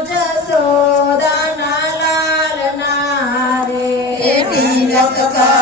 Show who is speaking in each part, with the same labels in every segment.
Speaker 1: જસોદાના
Speaker 2: લાલ ના રે
Speaker 1: તિલક કર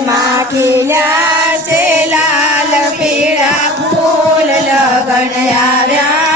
Speaker 1: માં છે
Speaker 2: લાલ
Speaker 1: પીળા ફૂલ લગન આવ્યા.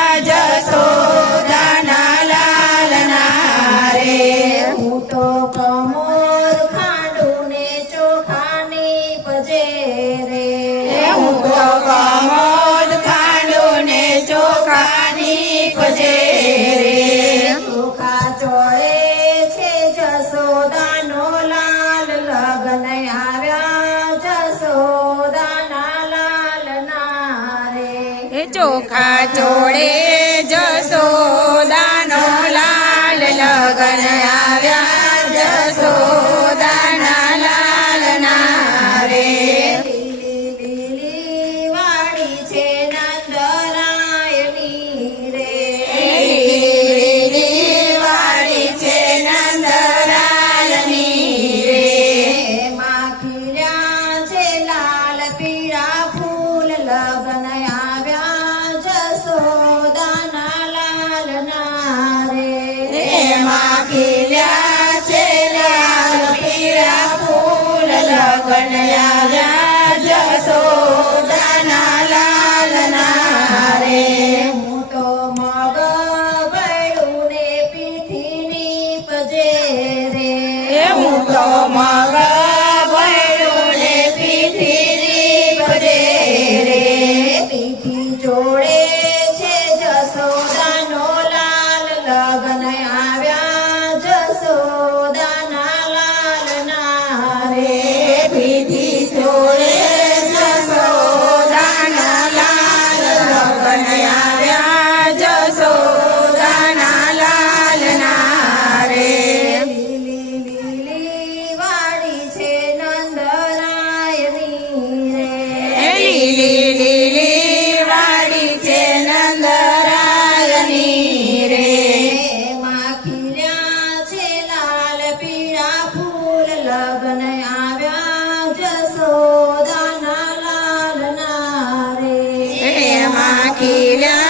Speaker 1: ચોખા
Speaker 2: જોડે
Speaker 1: માં ખીલ્યા છે લાલ પીળા ફૂલ લગનયા I
Speaker 2: can't.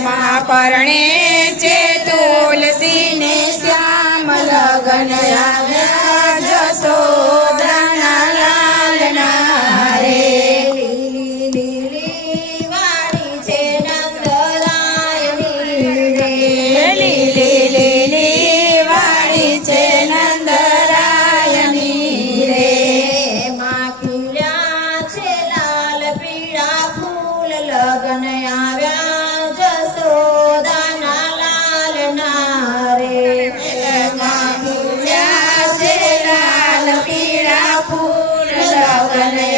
Speaker 2: મહાપરણે છે
Speaker 1: તુલસીને શ્યામ લગન આવ્યા
Speaker 2: જશો ಕಲೆ